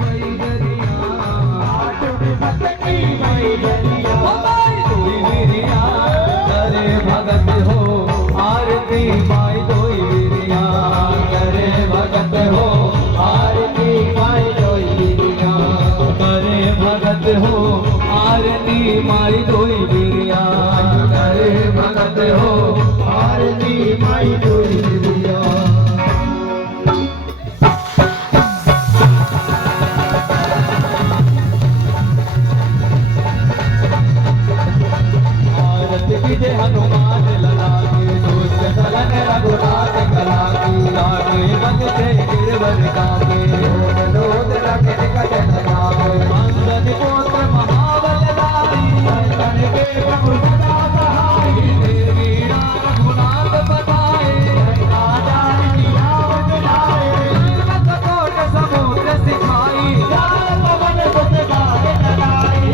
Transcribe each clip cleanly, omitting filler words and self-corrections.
वही दरिया, भक्ति वही दरिया, कोई वीरिया करे भगत हो आरती माई दोई वीरिया, करे भगत हो आरती माई दोई वीरिया, करे भगत हो आरती माई दोई वीरिया, करे भगत हो आरती माई दोई वीरिया। जय हनुमान लला के दोस्त सलन रघुनाथ कला की, लागे मन से गिरवर काके, लोग लगे कटन लागे, अंगद पुत्र महाबल दाई, अंगद के प्रभु सदा सहाय, देवी रघुनाथ बताए, आजाद किया बतलाए, मत कोट समुद्र सिखाई, जाल पवन सुत गाए लगाई,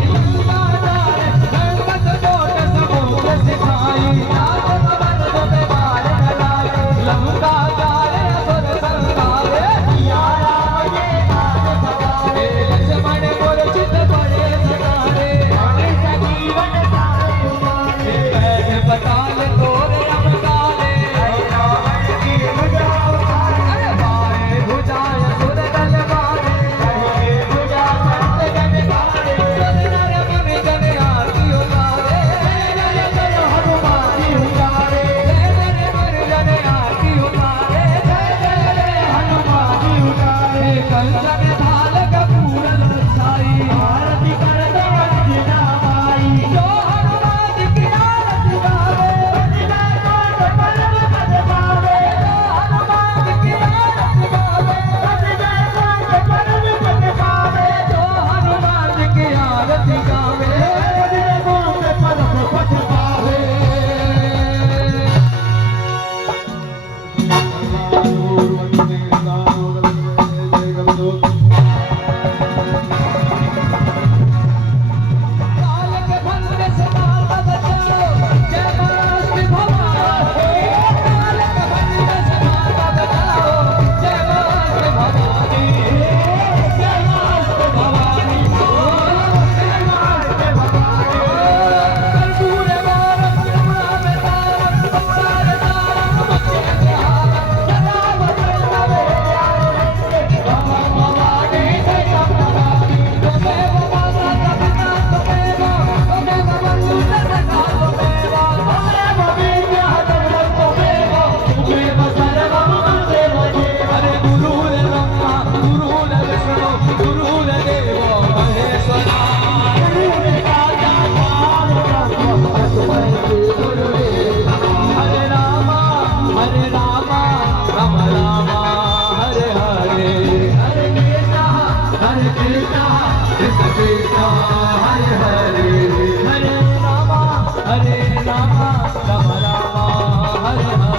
सिखाई जात पवन सुत बार लगाए, लंका जाए असुर संहारे, किया राम ये काज सवारे, लक्ष्मण मूर्छित पड़े सतारे, जीवन सारे उतारे, पैठ पताल तोरे अवतारे, रावण की भुजा उतारे, बाए भुजाए सुर दल मारे, भुजा संत जन तारे, सुर नर मुनि जन आरती उतारे, हनुमानी उतारे, जय जय गुरुजन आरती उतारे, जय जय हनुमानी उतारे, कंचन थाल कपूर बरसाई, आरती करते अंजना माई, जो हनुमान की आरती गावे, बजने कोट परम पद पावे, जो हनुमान की आरती गावे, बजने कोट परम पद पावे, जो हनुमान की आरती गावे, बजने कोट परम पद पावे। काल के भंग से काल बचाओ, जय मास्ति भवानी, काल के भंग से काल बचाओ, जय मास्ति भवानी, जय मास्ति भवानी, जय मास्ति भवानी, कर्पूर गौरम करुणा में तारम, संसार तारम मध्य हारम, सदा वदन भवानी जय भवानी, त्वमेव माता पिता त्वमेव, त्वमेव बन्धु सखा त्वमेव, त्वमेव विद्या त्वमेव, त्वमेव सर्वं त्वमेव देव, हरे गुरुर्ब्रह्मा गुरुर्विष्णु गुरुर्देवो महेश्वरा, गुरुर्साक्षात् परब्रह्म तस्मै गुरुदेव नमः, हरे राम राम राम हरे हरे, हरे कृष्णा कृष्ण कृष्ण हरे हरे, हरे राम राम राम हरे हरे।